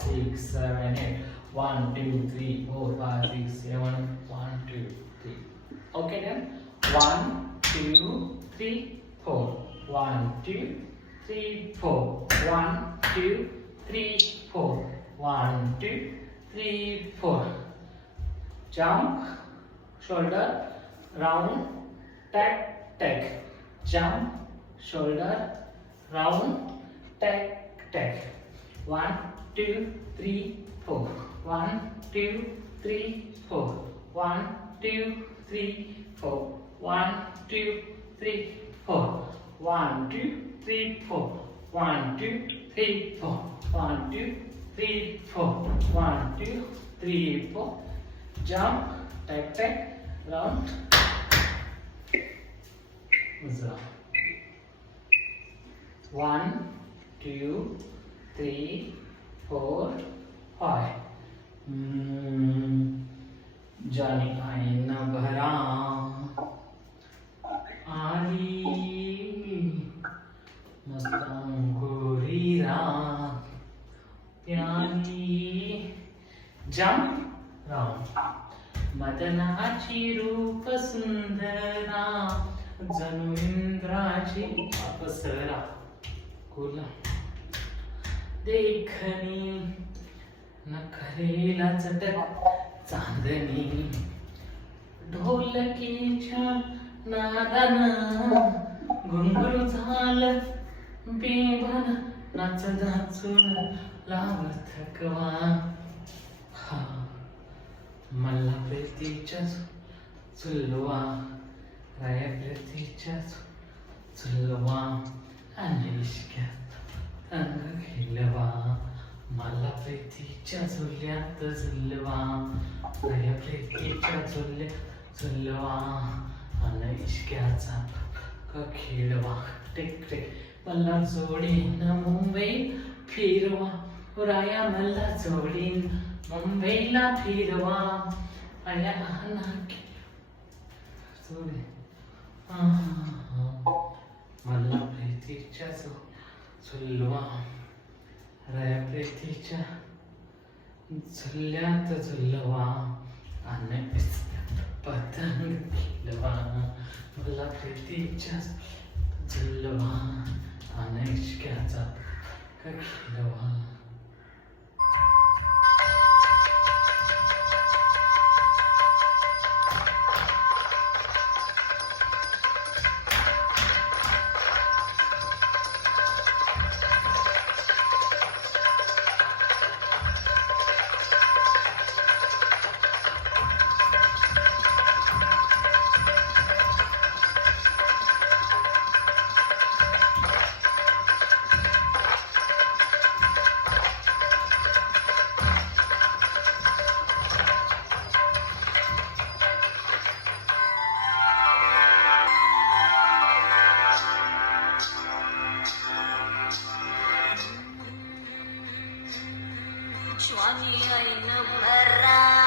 six, seven, eight. One, two, three, four, five, six, seven. One, two, three. Okay then. One, two, three, four. One, two, three, four. One, two, three, four. One, two, three, four. Jump, shoulder, round, tap, tap. Jump, shoulder, round, tap, tap. One, two, three, four. One, two, three, four. One, two, three, four. One, two, three, four. One, two, three, four. One, two, three, four. One, two, three, four. One, two, three, four. Jump, tap, tap, round. One, two, three, four, five. Mm, Johnny, I nabhara. Ali, mastangurira. Pyani, jump round. Madanachi रूप सुंदरा जणू इंद्राची अपसरा कुला देखणी नखरेला चटक चांदणी ढोलकीच्या नादान घुंगरू झालं बेभन नाच नाचून लाव थकवा हा मला प्रीतीच्या चुलवा राया प्रीतीच्या चुलवा आणि हिलवा अंग खेळवा मला प्रीतीच्या झुल्यात झुलवा. राया प्रीतीच्या झुल्या झुलवा. अन इश्क्याचा का खेळवा. टेक टेक मला जोडीन मुंबई फिरवा. राया मला जोडीन मुंबईला फिरवा. आया ना जोडी मला प्रीतीच्या झो झुलवा राया प्रीतीच्या झुल्यात झुलवा आणि पतंग खिलवा मला प्रीतीच्या झुलवा आणि इश्क्याचा खिलवा ومن النبرات